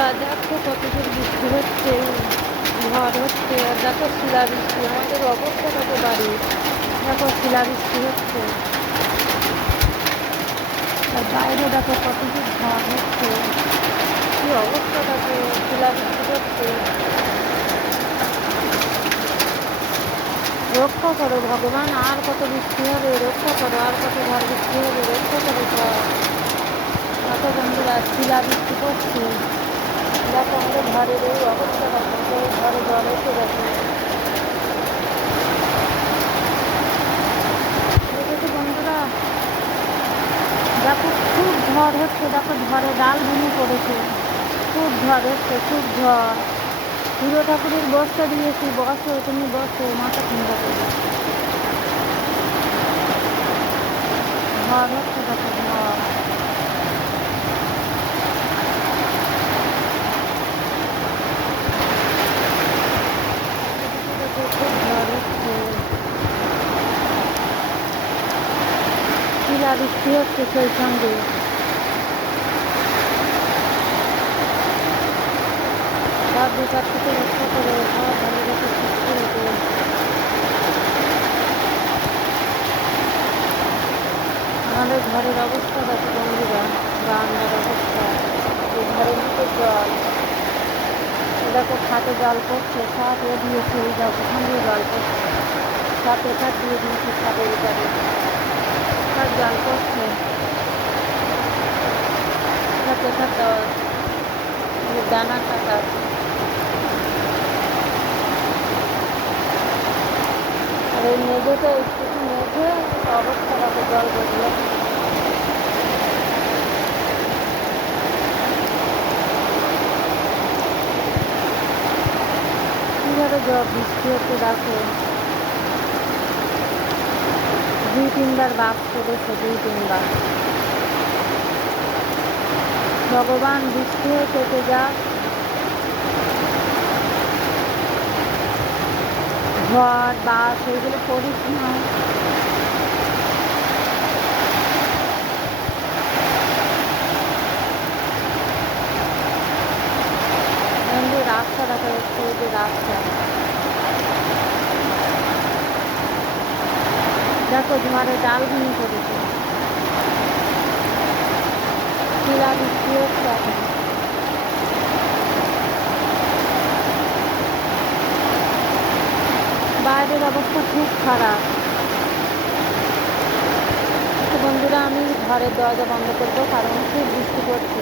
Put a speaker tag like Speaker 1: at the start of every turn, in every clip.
Speaker 1: বন্ধুরা দেখো কত জোর বৃষ্টি হচ্ছে, ঝড় হচ্ছে, আর দেখো শিলা বৃষ্টি, আমাদের অবস্থা কত বাড়ি দেখো শিলা বৃষ্টি হচ্ছে। আর বাইরে দেখো কত জোর ঝড় হচ্ছে। কি অবস্থা দেখো, শিলা বৃষ্টি হচ্ছে। রক্ষা করো ভগবান, আর কত বৃষ্টি হবে, রক্ষা করো, আর কত ঝড় বৃষ্টি হবে, রক্ষা করো কত বন্ধুরা, শিলা বৃষ্টি করছে ঘরের এই অবস্থা ঘরে জল এসে গেছে বন্ধুরা? দেখো খুব ঝড় হচ্ছে দেখো ঝড়ে ডাল ভেঙে পড়েছে। খুব ঝড় হচ্ছে খুব ঝড়। হিরো ঠাকুরের বস্তা দিয়েছি বসো তুমি বসো মাথা ঠান্ডা করবে ঝড় হচ্ছে দেখো, খুব ঝড় হচ্ছে শিলা বৃষ্টি হচ্ছে সেই সঙ্গে সব বিপদ থেকে রক্ষা করে সব ভালো রেখে সুস্থ আমাদের ঘরের অবস্থা দেখো বন্ধুরা রান্নার অবস্থা, এই ঘরের মধ্যে জল। এই দেখো খাটে জল পড়ছে সাপ এ দিয়েছে এই দেখো জল পড়ছে। সাপ এখান দিয়ে দিয়েছে সাপের এখানে সব জল পড়ছে সব এখান দানা কাটা আর এই মেঝেতে একটু মেঝে অবস্থা দেখো জল বেরিয়ে কীভাবে জল বৃষ্টি হচ্ছে দেখো। দুই তিনবার বাস করেছে দুই তিনবার। ভগবান বৃষ্টি হয়ে কেটে যাক ঝড় বাস, এইগুলো করিস না। রাস্তা দেখা যাচ্ছে যে রাস্তা। দেখো ঝড়ে ডাল ভেঙে পড়েছে। বাইরের অবস্থা খুব খারাপ। বন্ধুরা, আমি ঘরের দরজা বন্ধ করব কারণ খুব বৃষ্টি পড়ছে।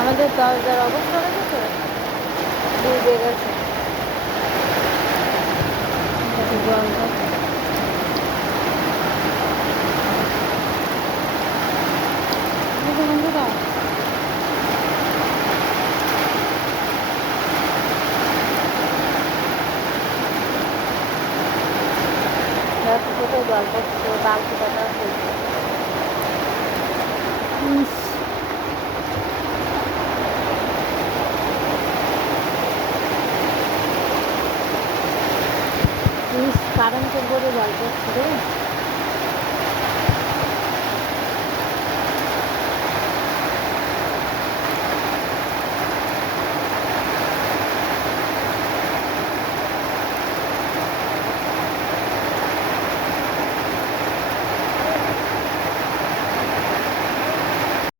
Speaker 1: আমাদের দরজার অবস্থা ডুবে গেছে দেখো জল দেখো। দেখো বন্ধুরা দাদা কাটা হয়েছে ইস ইস কারেন্টের বলে গল্প রে